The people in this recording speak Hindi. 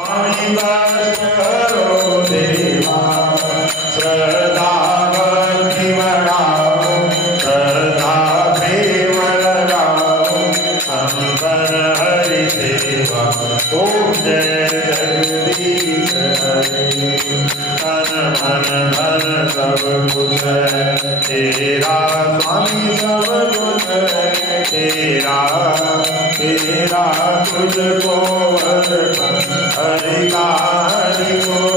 स्वामी कष्ट करो देवा श्रद्धा भक्ति बढ़ाओ श्रद्धा प्रेम लगाओ शंकर हरि सेवा ओम जय जगदीश हरे तन मन धन सब कुछ है तेरा स्वामी सब कुछ है तेरा तेरा तुझको अर्पण हरि का हरि को